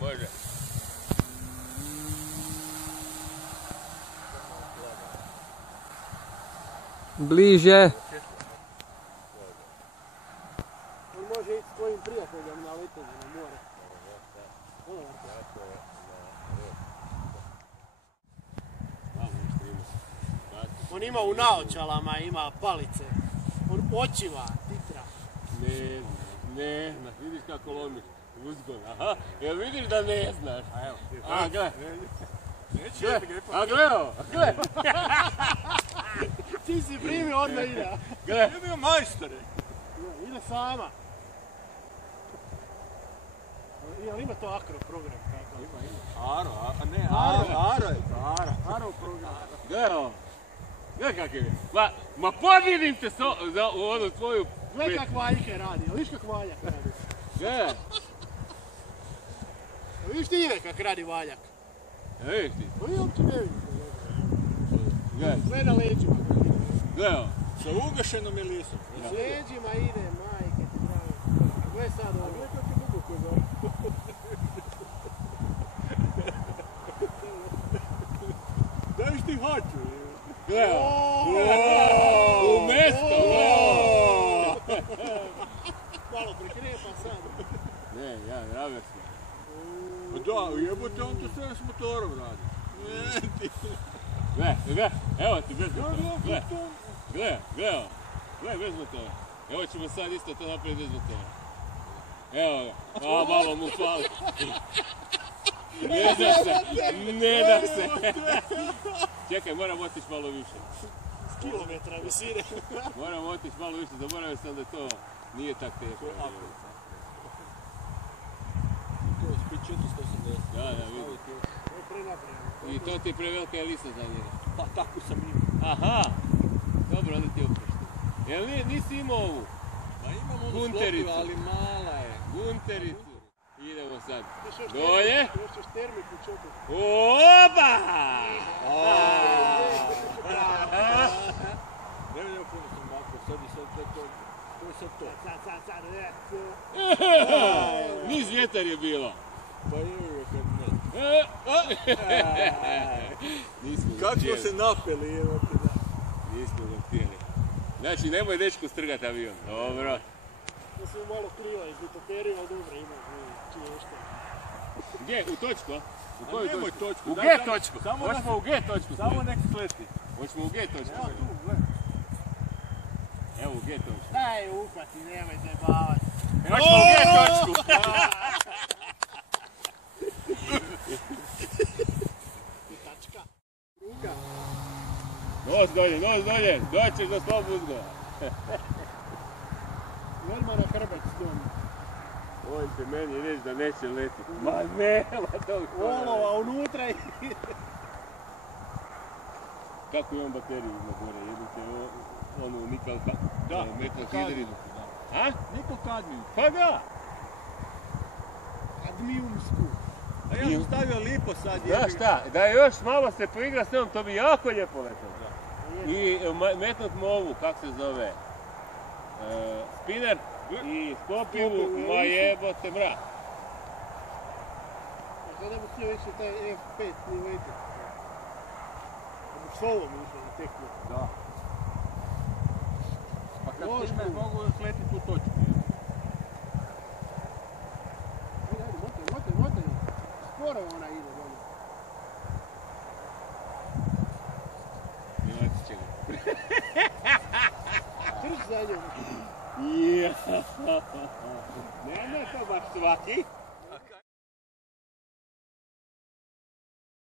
Može. Bliže. On može ići s tvojim prijateljem na letenje na more. On ima u naočalama, ima palice. On očiva, titra. Ne znaš, vidiš kako lomiš uzgon, aha, jel vidiš da ne znaš? A, gle. A, gle. Ti si primio, odmah ide. Gle. Je bio majstore. Ide sama. Jel ima to akro program? Aro program. Gle ovo. Gle kak je. Ma pobjedim te za onu tvoju... Gle kak Valjke radi, viš kak Valjak radi? Gle. Viš ti ide kak radi Valjak? Vidiš ti? On je uopće ne vidi. Gle. Gle na leđima. Gle ovo. Sa ugašenom je lisom. S leđima ide, majke ti pravi. Gle sad ovo. Gle kak je duboko je gore. Daš ti haču. Gle ovo. U mesto, gle ovo. Malo prikrepa sad. Ne, ja ravio sam. Pa da, jebote, on to sve s motorom radi. Gle, evo ti bez motora. Gle ovo. Gle, bez motora. Evo ćemo sad isto to napraviti bez motora. Evo ga. A, malo mu fali. Ne da se. Čekaj, moram otići malo više. S kilometra visine. Moram otići malo više, zaboravio sam da to nije tak teško. To je spit 480. Da, vidim. I to ti je prevelika elisa za njega. Pa tako sam imao. Aha! Dobro, onda ti je oprošten. Jel nisi imao ovu? Pa imam onu Guntericu. sklopivu, ali mala je. Guntericu. Idemo sad. Dolje. Još ćeš termiku čopiti. Oba! Ne vidim puno sam makao, sad je sad to. To je sad to. Sad, Niz vjetar je bilo. Pa je kad ne. Nismo ga Kako smo htjeli. se napeli, evo te da. Nismo ga htjeli. Znači, nemoj dečku strgat avion. Dobro. Da se malo kriva iz vitoperija, ali dobro ima. Čiješta. Gdje? U točku, a? U koju nemoj točku? točku, U daj G samo- točku. samo da Hoćemo se- u G točku. Samo nek sleti. Hoćemo u G točku. Evo tu, gle. Evo u G točku. Daj upati, nemoj zajebavati. Hoćemo u G točku. Tačka. Ruga. Nos dolje. Doćeš do slobog uzgoja. Odmah na hrbac s njom. On će meni reći da neće letiti. Ma nema tog Olova unutra i... Kako je on bateriju ima gore? Jedite onu nikal metalhidridu. A? Nikol kadmiju. Pa da! Admijumsku. A ja sam stavio lipo sad. Znaš šta, da još malo se poigra s njom, to bi jako lijepo letalo. I metnut mu ovu, kak se zove, spinner i sklopivu, ma jebote mrak. Sada bi htio više taj F5 ni letiti. Da bi s ovom išao na tekmu. Da. Pa kad Lošku. stigne mogu sletiti u točku. Ajde, motaj. Sporo ona ide dolje. Milaci će ga. Trč za njom. Ne to baš svaki.